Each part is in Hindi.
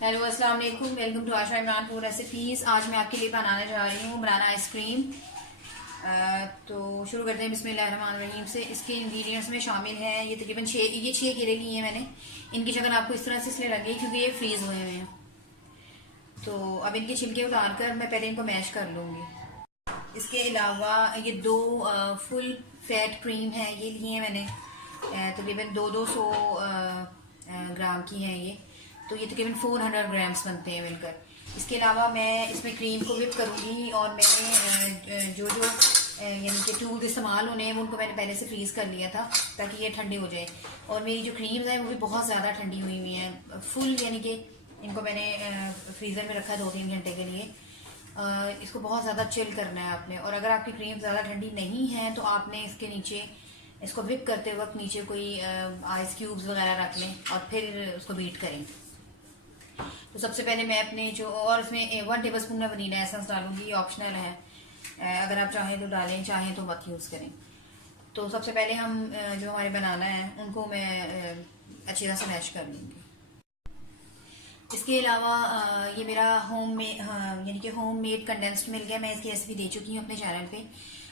हेलो अस्सलाम वालेकुम, welcome to Asha Imran food recipes. आज मैं आपके लिए बनाने जा रही हूँ बनाना आइसक्रीम। तो शुरू करते हैं बिस्मिल्लाहिर्रहमानिर्रहीम से। इसके इंग्रेडिएंट्स में शामिल है ये तकरीबन 6 केले लिए हैं मैंने। इनकी शक्ल आपको इस तरह से इसलिए लगे क्योंकि ये फ्रीज़ हुए हुए हैं। तो अब इनके छिलके उतार कर मैं पहले इनको मैश कर लूँगी। इसके अलावा ये 2 फुल फैट क्रीम है, ये लिए हैं मैंने। तकरीबन 200 ग्राम की हैं ये। तो ये तकरीबन 400 ग्राम्स बनते हैं मिलकर। इसके अलावा मैं इसमें क्रीम को विप करूँगी और मैंने जो यानी कि टूल्स इस्तेमाल होने हैं उनको मैंने पहले से फ्रीज़ कर लिया था ताकि ये ठंडे हो जाए। और मेरी जो क्रीम्स हैं वो भी बहुत ज़्यादा ठंडी हुई हुई हैं फुल, यानी कि इनको मैंने फ्रीज़र में रखा 2-3 घंटे के लिए। इसको बहुत ज़्यादा चिल करना है आपने। और अगर आपकी क्रीम ज़्यादा ठंडी नहीं है तो आपने इसके नीचे इसको विप करते वक्त नीचे कोई आइस क्यूब्स वगैरह रख लें और फिर उसको बीट करें। तो सबसे पहले मैं अपने जो, और इसमें 1 टेबल स्पून में वनीला एसेंस डालूंगी, ये ऑप्शनल है, अगर आप चाहें तो डालें, चाहें तो मत यूज़ करें। तो सबसे पहले हम जो हमारे बनाना है उनको मैं अच्छी तरह से मैश कर लूँगी। इसके अलावा ये मेरा यानी कि होम मेड कंडेंस्ड मिल्क है। मैं इसकी रेसिपी दे चुकी हूँ अपने चैनल पे,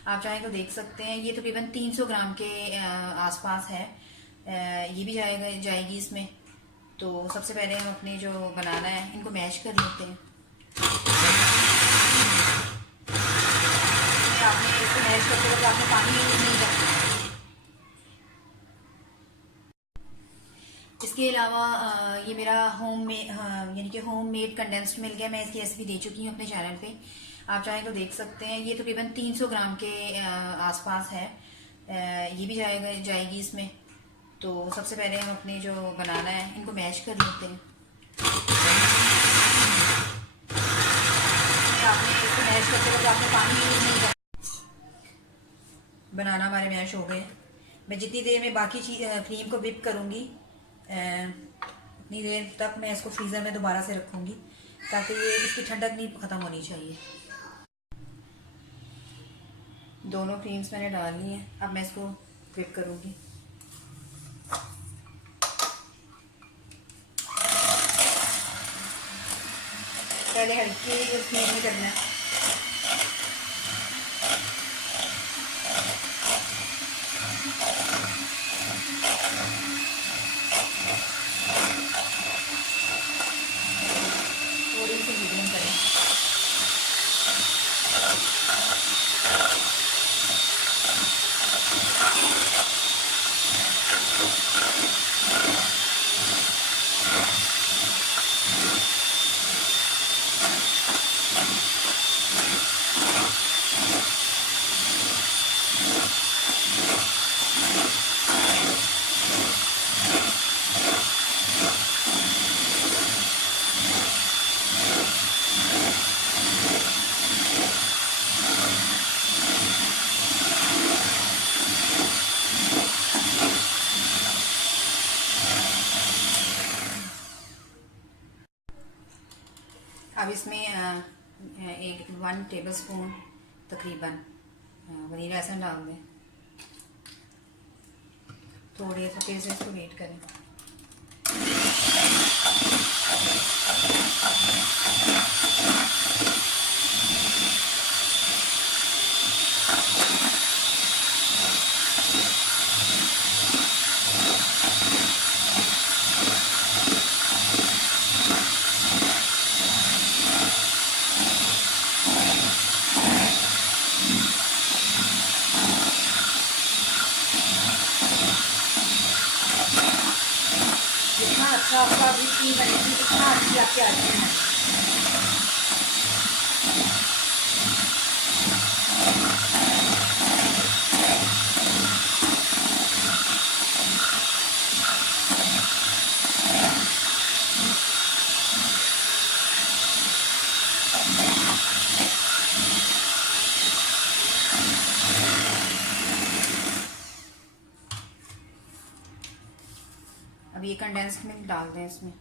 आप चाहें तो देख सकते हैं। ये तकरीबन 300 ग्राम के आसपास है, ये भी जाएगी इसमें। तो सबसे पहले हम अपने जो बनाना है इनको मैश कर लेते हैं। आपने इसको मैश करते वक्त आपने पानी नहीं रखना। इसके अलावा ये मेरा यानी कि होम मेड कंडेंस्ड मिल्क है। मैं इसकी रेसिपी दे चुकी हूँ अपने चैनल पे, आप चाहें तो देख सकते हैं। ये तकरीबन 300 ग्राम के आसपास है, ये भी जाएगी इसमें। तो सबसे पहले हम अपने जो बनाना है इनको मैश कर लेते हैं। आपने इसको मैश करते वक्त आपने पानी नहीं रखना। बनाना हमारे मैश हो गए। मैं जितनी देर में बाकी क्रीम को विप करूँगी उतनी देर तक मैं इसको फ्रीज़र में दोबारा से रखूँगी ताकि ये इसकी ठंडक नहीं ख़त्म होनी चाहिए। दोनों क्रीम्स मैंने डाल ली हैं, अब मैं इसको विप करूँगी। पहले हल्की स्पीड में करना है। थोड़ी सी मीडियम करें। अब इसमें 1 टेबल स्पून तकरीबन वनीला एसेंस डाल दें। थोड़ी देर से इसको वेट करें। जितना अच्छा आपका भी बनेगी उतना अच्छी आपकी आइसक्रीम है। अब ये कंडेंस्ड मिल्क डाल दें इसमें।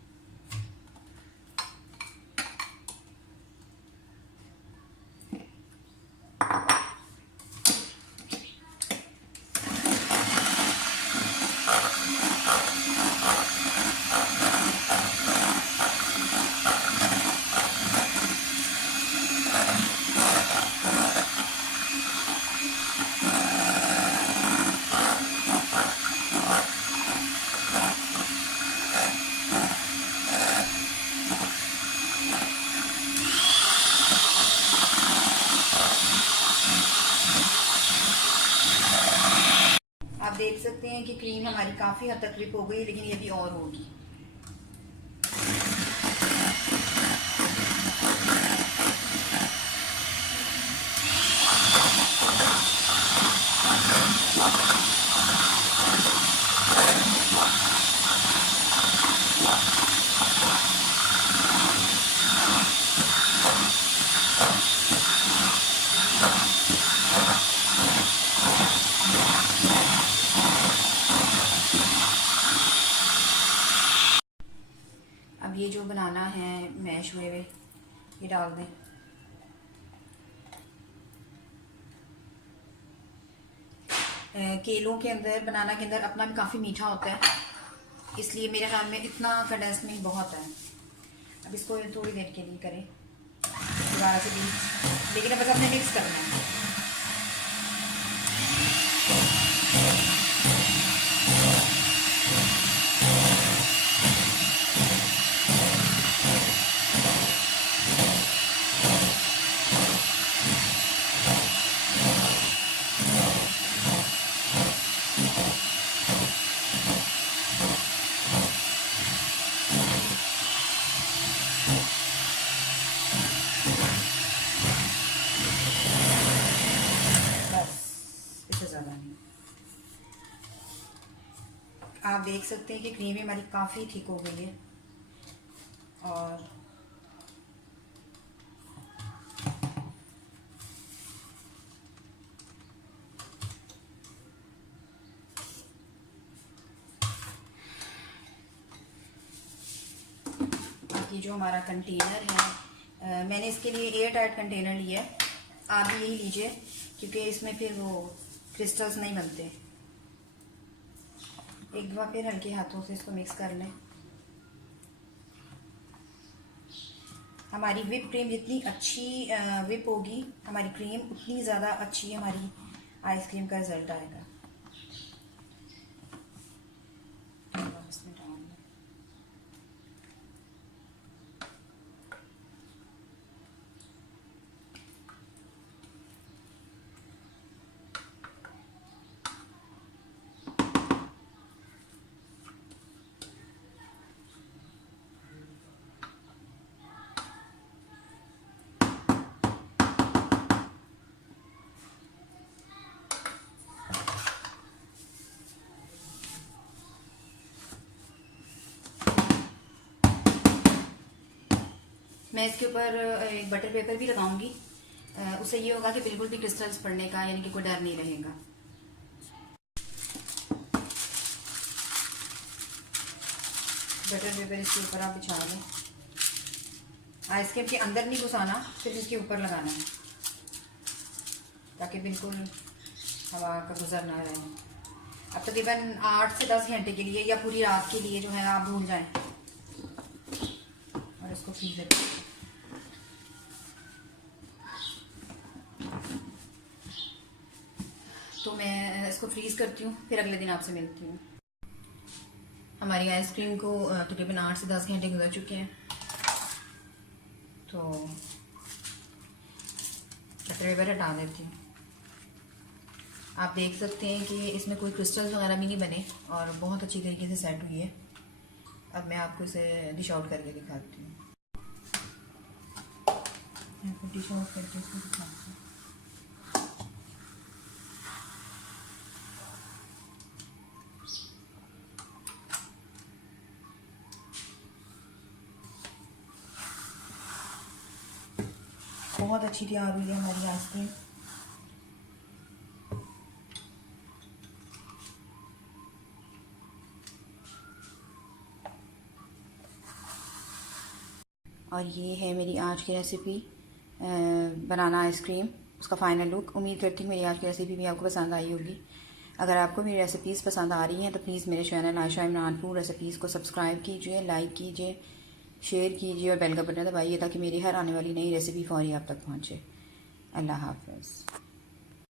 सकते हैं कि क्रीम हमारी काफ़ी हद तक व्हिप हो गई, लेकिन ये भी और होगी। अब ये जो बनाना है मैश हुए हुए ये डाल दें। केलों के अंदर, बनाना के अंदर अपना भी काफ़ी मीठा होता है, इसलिए मेरे ख्याल में इतना कंडेंस मिल्क बहुत है। अब इसको थोड़ी देर के लिए करें दोबारा से भी, लेकिन अब बस हमने मिक्स करना है। आप देख सकते हैं कि क्रीम हमारी काफ़ी थिक हो गई है। और ये जो हमारा कंटेनर है, मैंने इसके लिए एयर टाइट कंटेनर लिया है। आप भी यही लीजिए, क्योंकि इसमें फिर वो क्रिस्टल्स नहीं बनते। एक बार फिर हल्के हाथों से इसको मिक्स कर लें। हमारी व्हिप क्रीम जितनी अच्छी व्हिप होगी हमारी क्रीम, उतनी ज़्यादा अच्छी हमारी आइसक्रीम का रिजल्ट आएगा। मैं इसके ऊपर एक बटर पेपर भी लगाऊंगी, उससे ये होगा कि बिल्कुल भी क्रिस्टल्स पड़ने का यानी कि कोई डर नहीं रहेगा। बटर पेपर इसके ऊपर आप बिछा लें। आइसक्रीम के अंदर नहीं घुसाना, सिर्फ इसके ऊपर लगाना है, ताकि बिल्कुल हवा का गुजर ना रहे। अब तकरीबन 8 से 10 घंटे के लिए या पूरी रात के लिए जो है आप भूल जाएं और इसको फ्रीजर में। तो मैं इसको फ्रीज करती हूँ, फिर अगले दिन आपसे मिलती हूँ। हमारी आइसक्रीम को तकरीबन 8 से 10 घंटे गुजर चुके हैं। तो बटर पेपर हटा देती हूँ। आप देख सकते हैं कि इसमें कोई क्रिस्टल्स वगैरह भी नहीं बने और बहुत अच्छी तरीके से सेट हुई है। अब मैं आपको इसे डिश आउट करके दिखाती हूँ। डिश आउट करके इसको दिखाती हूँ। बहुत अच्छी तैयार हुई है हमारी आइसक्रीम। और ये है मेरी आज की रेसिपी बनाना आइसक्रीम, उसका फाइनल लुक। उम्मीद करती हूँ मेरी आज की रेसिपी भी आपको पसंद आई होगी। अगर आपको मेरी रेसिपीज़ पसंद आ रही हैं तो प्लीज़ मेरे चैनल आयशा इमरानपुर रेसिपीज़ को सब्सक्राइब कीजिए, लाइक कीजिए, शेयर कीजिए और बेल का बटन दबाइए ताकि मेरी हर आने वाली नई रेसिपी फौरी आप तक पहुँचे। अल्लाह हाफ़िज़।